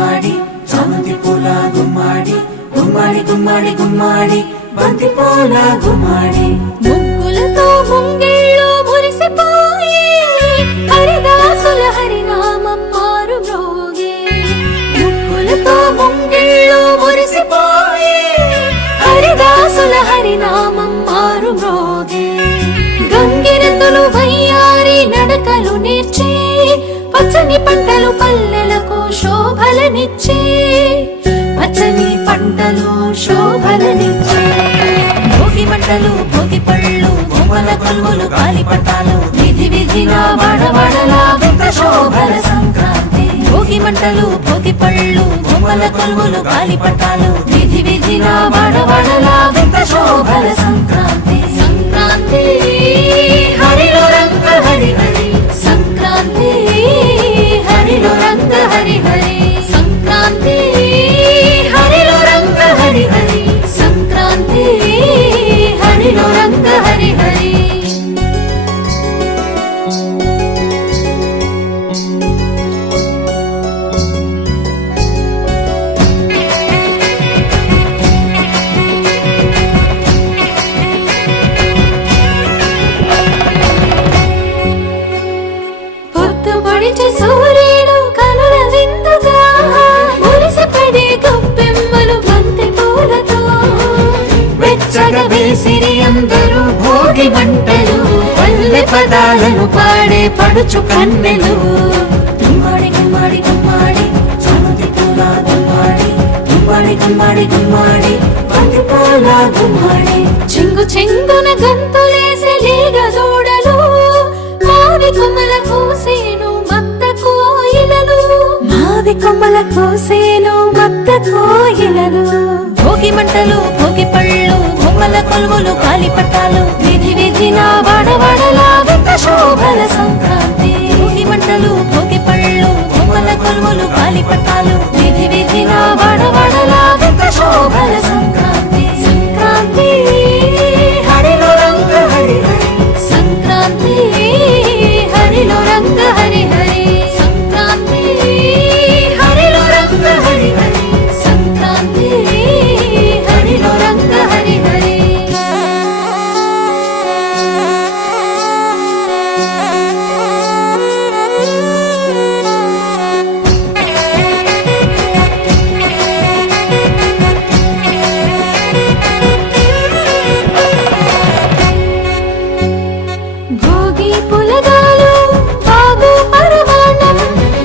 గుమ్మాడి చామంతి పూల గుమ్మాడి గుమ్మాడి గుమ్మాడి గుమ్మాడి బంతి పూల గుమ్మాడి ముగ్గులతో ముంగిళ్ళు మురిసిపోయి హరిదాసుల హరినామం మారు మ్రోగే ముగ్గులతో ముంగిళ్ళు మురిసిపోయి హరిదాసుల హరినామం మారు మ్రోగే గంగిరెద్దులు వయ్యారి నడకలు నేర్చి పచ్చని పంటలు పల్లెలకు శోభలనిచ్చే పచ్చని పంటలు శోభలనిచ్చే భోగి మంటలు భోగి పళ్ళు బొమ్మల కొలువులు గాలిపటాలు విధి విధిన వాడవాడలా వింత శోభల సంక్రాంతి భోగి మంటలు భోగి పళ్ళు బొమ్మల కొలువులు గాలిపటాలు విధి విధిన వాడవాడలా వింత శోభల సంక్రాంతి సంక్రాంతి హరిలో రంగ హరి హరి సంక్రాంతి హరిలో రంగ హరి హరి సంక్రాంతి హరిలో రంగ హరి హరి సంక్రాంతి హరిలో రంగ హరి హరి సూర్యుడు కనుల విందుగా మురిసిపడి గొప్పెమ్మలు బంతి పూలతో వెచ్చగా వేసిరి అందరూ భోగి మంటలు పల్లె పదాలను పాడే పడుచు కన్నెలు గుమ్మాడి గుమ్మాడి గుమ్మాడి చామంతి పూల గుమ్మాడి గుమ్మాడి గుమ్మాడి గుమ్మాడి బంతి పూల గుమ్మాడి చెంగు చెంగున గంతులేసే లేగ జోడలు మావి కొమ్మల కోసేను మత్త కోయిలలు మావి కొమ్మల కోసేను మత్త కోయిలలు భోగి మంటలు భోగి పళ్ళు బొమ్మల కొలువులు గాలిపటాలు విధి విధిన వాడవాడలా వింత శోభల సంక్రాంతి భోగి మంటలు భోగి పళ్ళు బొమ్మల కొలువులు గాలిపటాలు విధి విధిన వాడవాడలా వింత శోభల సంక్రాంతి సంక్రాంతి హరిలో రంగ హరి హరి సంక్రాంతి హరిలో రంగ హరి హరి సంక్రాంతి హరిలో రంగ హరి హరి సంక్రాంతి హరిలో రంగ హరి హరి భోగి పులగాలు బాగు పరమాణం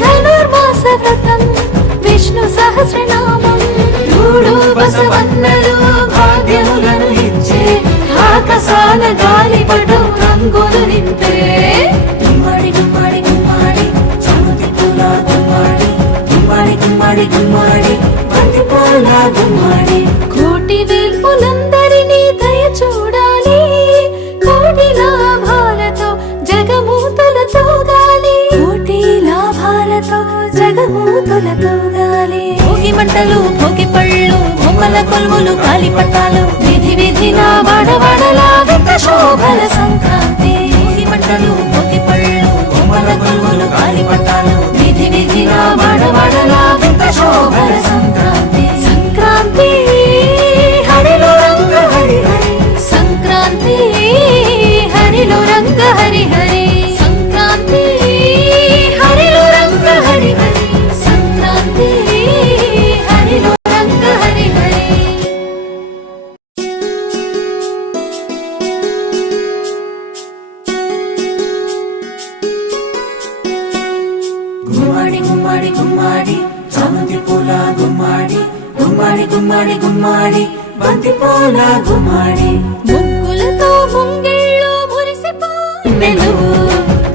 ధనుర్మాస వ్రతం విష్ణు సహస్రనామం మూడు బసవన్నలు భాగ్యములను ఇచ్చే ఆకాశాల గాలిపటం రంగులు నింపే గుమ్మాడి గుమ్మాడి గుమ్మాడి చామంతి పూల గుమ్మాడి గుమ్మాడి గుమ్మాడి గుమ్మాడి బంతి పూల గుమ్మాడి కోటి వేల్పులందరినీ దయ చూడాలి కోటి లాభాలతో జగమూతులతో గాలి కోటి లాభాలతో జగమూతులతో గాలి భోగి మంటలు భోగి పళ్ళు బొమ్మల కొలువులు గాలిపటాలు విధి విధిన వాడవాడలా వింత శోభల సంక్రాంతి భోగి మంటలు భోగి పళ్ళు బొమ్మల కొలువులు గాలిపటాలు విధి విధిన వాడవాడలా వింత శోభల సంక్రాంతి సంక్రాంతి హరిలో రంగ హరి హరి సంక్రాంతి హరిలో రంగ హరి హరి సంక్రాంతి హరిలో రంగ హరి హరి సంక్రాంతి హరిలో రంగ హరి హరి గుమ్మాడి గుమ్మాడి గుమ్మాడి చామంతి పూల గుమ్మాడి గుమ్మాడి గుమ్మాడి గుమ్మాడి బంతి పూల గుమ్మాడి ముగ్గులతో ముంగిళ్ళు మురిసిపోయి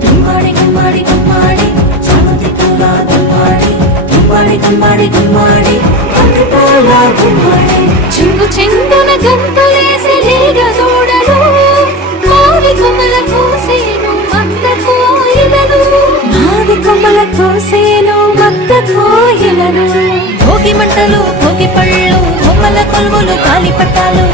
గుమ్మాడి గుమ్మాడి గుమ్మాడి చామంతి పూల గుమ్మాడి గుమ్మాడి గుమ్మాడి గుమ్మాడి బంతి పూల గుమ్మాడి చెంగు చెంగున గంతులేసే లేగ జోడలు మావి కొమ్మల కోసేను మత్త కోయిలలు మావి కొమ్మల కోసేను మత్త కోయిలలు భోగి మంటలు భోగి పళ్ళు బొమ్మల కొలువులు గాలిపటాలు